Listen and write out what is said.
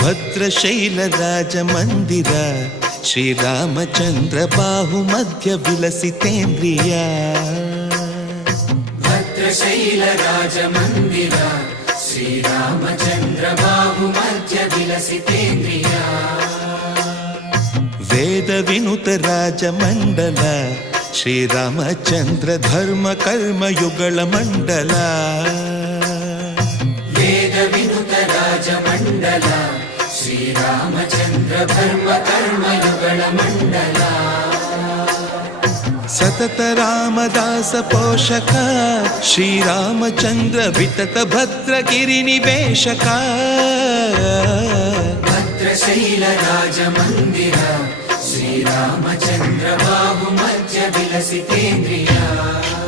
ಭದ್ರಶೈಲ ರಾಜ ಮಂದಿರ ಶ್ರೀರಾಮಚಂದ್ರ ಬಾಹು ಮಧ್ಯ ವಿಲಸಿತೇಂದ್ರಿಯ ಭದ್ರಶೈಲ ರಾಜ ಮಂದಿರ ಶ್ರೀರಾಮಚಂದ್ರ ಬಾಹು ಮಧ್ಯ ವಿಲಸಿತೇಂದ್ರಿಯ ವೇದ ವಿನುತ ರಾಜ ಮಂಡಲ ಶ್ರೀರಾಮಚಂದ್ರ ಧರ್ಮ ಕರ್ಮ ಯುಗಳ ಮಂಡಲ ವೇದ ವಿನುತ ರಾಜ ಮಂಡಲ ಶ್ರೀರಾಮಚಂದ್ರ ಧರ್ಮ ಕರ್ಮ ಯುಗಳ ಮಂಡಲ ಸತತ ರಾಮದಾಸ ಪೋಷಕ ಶ್ರೀರಾಮಚಂದ್ರ ವಿತತ ಭದ್ರಗಿರಿ ನಿವೇಶಕ ಭದ್ರಶೈಲ ರಾಜ ಮಂದಿರ ಶ್ರೀರಾಮಚಂದ್ರ ಬಾಹು ಮಧ್ಯ ವಿಲಸಿತೇಂದ್ರಿಯ